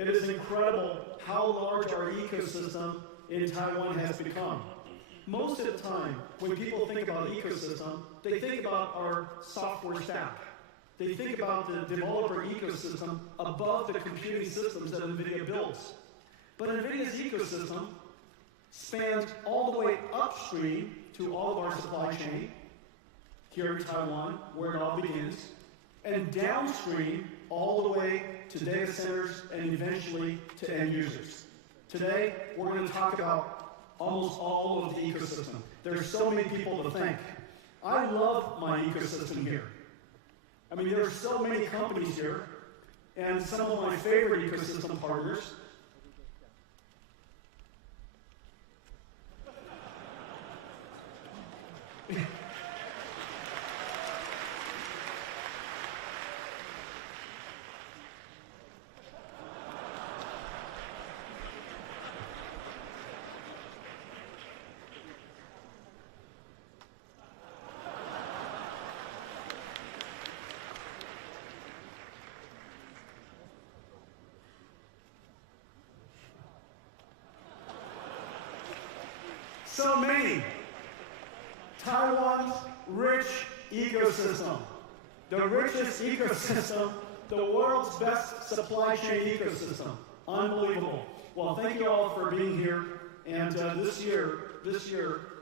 It is incredible how large our ecosystem in Taiwan has become. Most of the time, when people think about ecosystem, they think about our software stack. They think about the developer ecosystem above the computing systems that NVIDIA builds. But NVIDIA's ecosystem spans all the way upstream to all of our supply chain here in Taiwan, where it all begins, and downstream all the way to data centers and eventually to end users. Today, we're going to talk about almost all of the ecosystem. There's so many people to thank. I love my ecosystem here. I mean, there are so many companies here, and some of my favorite ecosystem partners. So many. Taiwan's rich ecosystem. The richest ecosystem, the world's best supply chain ecosystem. Unbelievable. Well, thank you all for being here. And this year,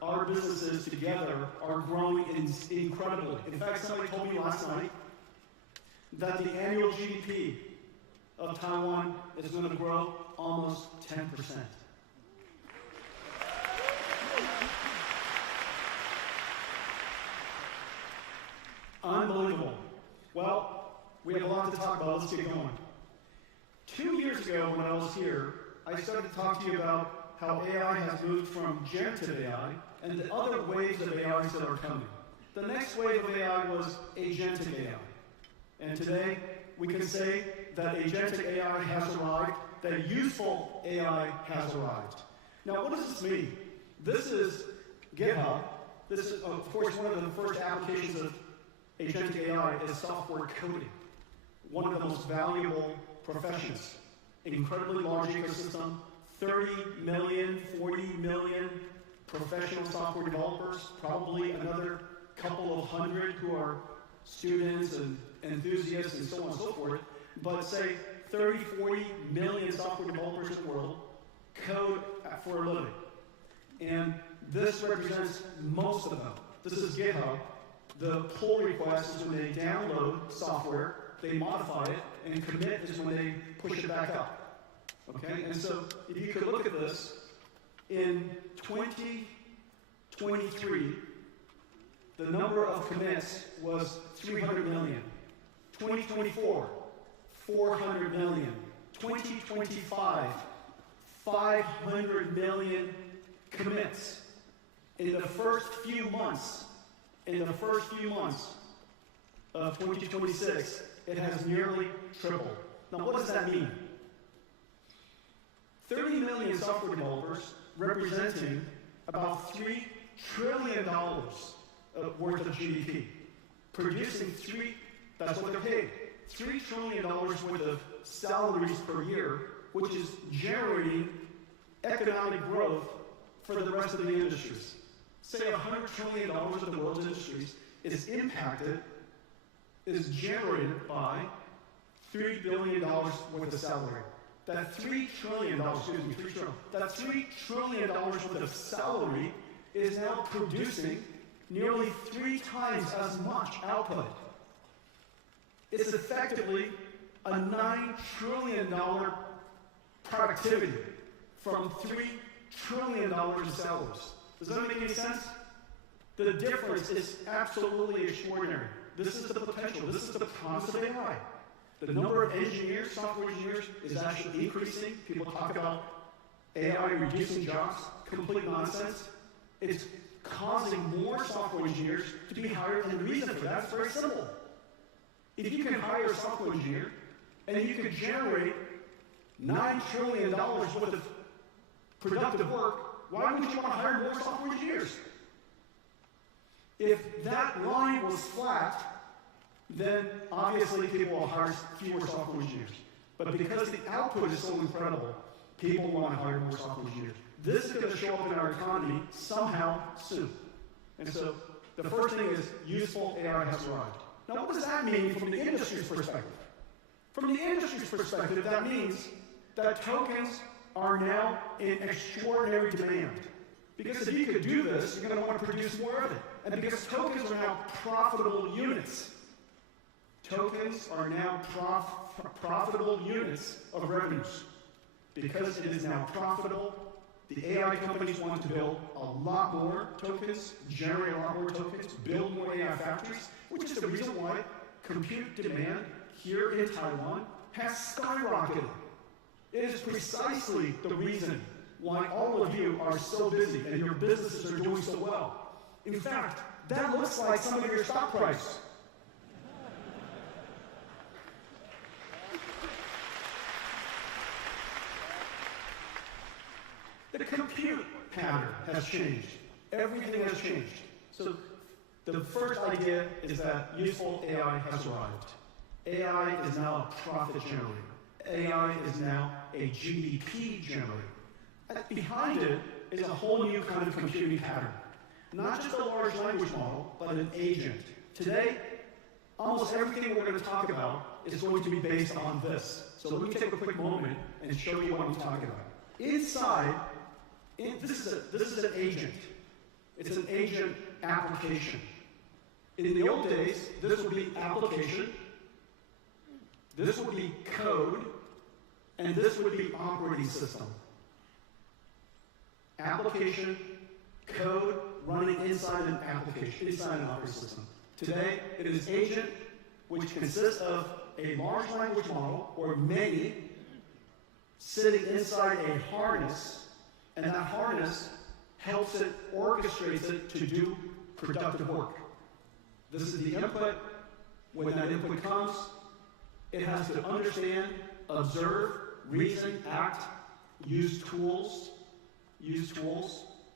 our businesses together are growing incredibly. In fact, somebody told me last night that the annual GDP of Taiwan is going to grow almost 10%. Unbelievable. Well, we have a lot to talk about. Let's get going. 2 years ago, when I was here, I started to talk to you about how AI has moved from generative AI and the other waves of AIs that are coming. The next wave of AI was Agentic AI. And today, we can say that Agentic AI has arrived, that useful AI has arrived. Now, what does this mean? This is GitHub. This is, of course, one of the first applications of Agentic AI is software coding, one of the most valuable professions. An incredibly large ecosystem, 30 million, 40 million professional software developers, probably another couple of hundred who are students and enthusiasts and so on and so forth. But say 30, 40 million software developers in the world code for a living. And this represents most of them. This is GitHub. The pull request is when they download software, they modify it, and commit is when they push it back up. Okay? And so if you could look at this, in 2023, the number of commits was 300 million. 2024, 400 million. 2025, 500 million commits. In the first few months of 2026, it has nearly tripled. Now, what does that mean? 30 million software developers representing about $3 trillion worth of GDP, producing that's what they're paid, $3 trillion worth of salaries per year, which is generating economic growth for the rest of the industries. Say $100 trillion of the world's industries is generated by $3 billion worth of salary. That $3 trillion worth of salary is now producing nearly 3 times as much output. It's effectively a $9 trillion productivity from $3 trillion of salaries. Does that make any sense? The difference is absolutely extraordinary. This is the potential. This is the promise of AI. The number of engineers, software engineers, is actually increasing. People talk about AI reducing jobs. Complete nonsense. It's causing more software engineers to be hired, and the reason for that is very simple. If you can hire a software engineer, and you can generate $9 trillion worth of productive work, why would you want to hire more software engineers? If that line was flat, then obviously people will hire fewer software engineers. But because the output is so incredible, people want to hire more software engineers. This is going to show up in our economy somehow soon. And so the first thing is useful AI has arrived. Now, what does that mean from the industry's perspective? From the industry's perspective, that means that tokens are now in extraordinary demand. Because if you could do this, you're going to want to produce more of it. And because tokens are now profitable units. Tokens are now profitable units of revenues. Because it is now profitable, the AI companies want to build a lot more tokens, generate a lot more tokens, build more AI factories, which is the reason why compute demand here in Taiwan has skyrocketed. It is precisely the reason why all of you are so busy and your businesses are doing so well. In fact, that looks like some of your stock price. The compute pattern has changed. Everything has changed. So the first idea is that useful AI has arrived. AI is now a profit generator. AI is now a GDP generator. And behind it is a whole new kind of computing pattern. Not just a large language model, but an agent. Today, almost everything we're going to talk about is going to be based on this. So let me take a quick moment and show you what I'm talking about. Inside, this is an agent. It's an agent application. In the old days, this would be application, this would be code, and this would be operating system. Application, code, running inside an application, inside an operating system. Today, it is agent, which consists of a large language model, or many, sitting inside a harness, and that harness helps it, orchestrates it to do productive work. This is the input. When that input comes, it has to understand, observe, reason, act, use tools.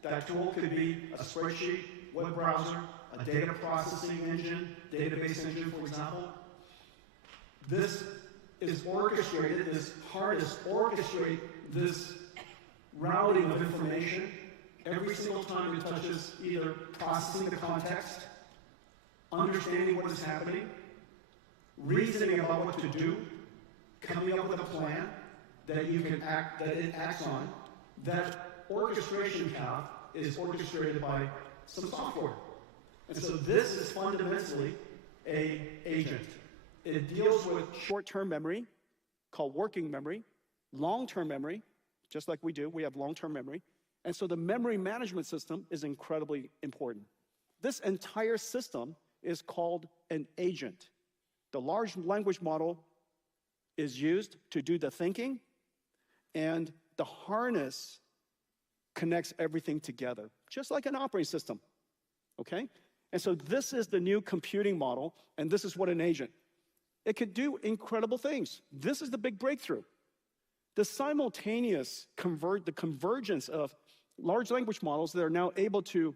That tool could be a spreadsheet, web browser, a data processing engine, database engine, for example. This is orchestrated, this harness orchestrates this routing of information every single time it touches either processing the context, understanding what is happening, reasoning about what to do, coming up with a plan that you can act, that it acts on. That orchestration path is orchestrated by some software. And so this is fundamentally an agent. It deals with short-term memory, called working memory, long-term memory, just like we do, we have long-term memory. And so the memory management system is incredibly important. This entire system is called an agent. The large language model is used to do the thinking, and the harness connects everything together, just like an operating system, okay? And so this is the new computing model, and this is what an agent. It could do incredible things. This is the big breakthrough. The simultaneous convergence of large language models that are now able to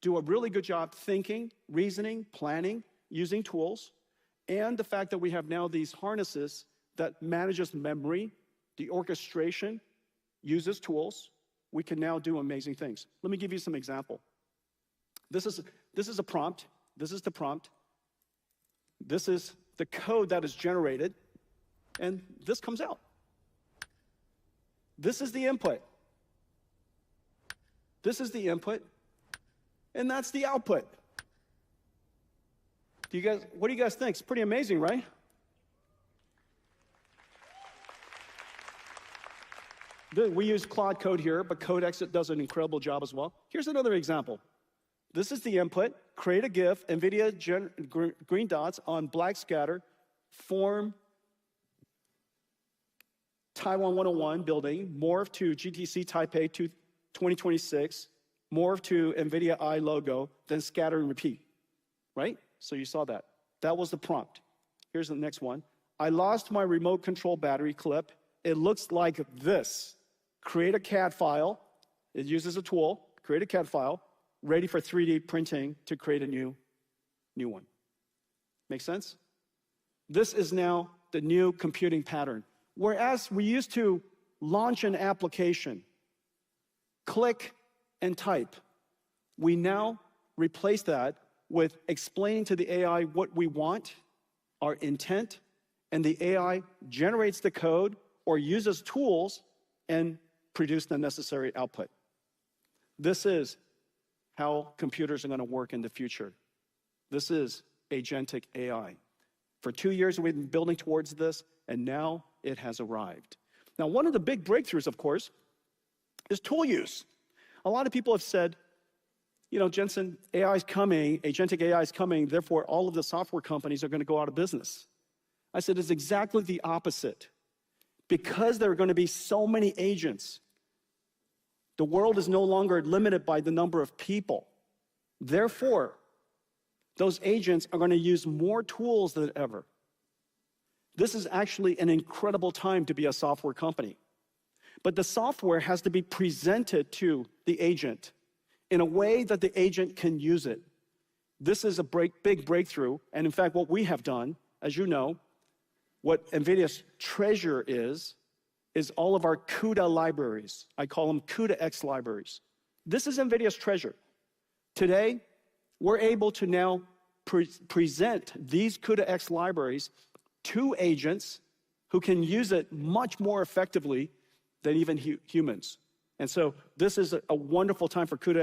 do a really good job thinking, reasoning, planning, using tools, and the fact that we have now these harnesses that manages memory, the orchestration, uses tools, we can now do amazing things. Let me give you some example. This is a prompt. This is the prompt. This is the code that is generated, and this comes out. This is the input. This is the input, and that's the output. What do you guys think? It's pretty amazing, right? We use Claude Code here, but Codex does an incredible job as well. Here's another example. This is the input. Create a GIF, NVIDIA green dots on black scatter, form Taiwan 101 building, morph to GTC Taipei 2026, morph to NVIDIA I logo, then scatter and repeat, right? So you saw that. That was the prompt. Here's the next one. I lost my remote control battery clip. It looks like this. Create a CAD file. It uses a tool. Create a CAD file, ready for 3D printing to create a new one. Make sense? This is now the new computing pattern. Whereas we used to launch an application, click and type, we now replace that with explaining to the AI what we want, our intent, and the AI generates the code or uses tools and produce the necessary output. This is how computers are going to work in the future. This is agentic AI. For 2 years, we've been building towards this, and now it has arrived. Now, one of the big breakthroughs, of course, is tool use. A lot of people have said, you know, Jensen, AI is coming, agentic AI is coming, therefore all of the software companies are going to go out of business. I said, it's exactly the opposite. Because there are going to be so many agents, the world is no longer limited by the number of people. Therefore, those agents are going to use more tools than ever. This is actually an incredible time to be a software company. But the software has to be presented to the agent in a way that the agent can use it. This is a big breakthrough. And in fact, what we have done, as you know, what NVIDIA's treasure is all of our CUDA libraries. I call them CUDA-X libraries. This is NVIDIA's treasure. Today, we're able to now present these CUDA-X libraries to agents who can use it much more effectively than even humans. And so this is a wonderful time for CUDA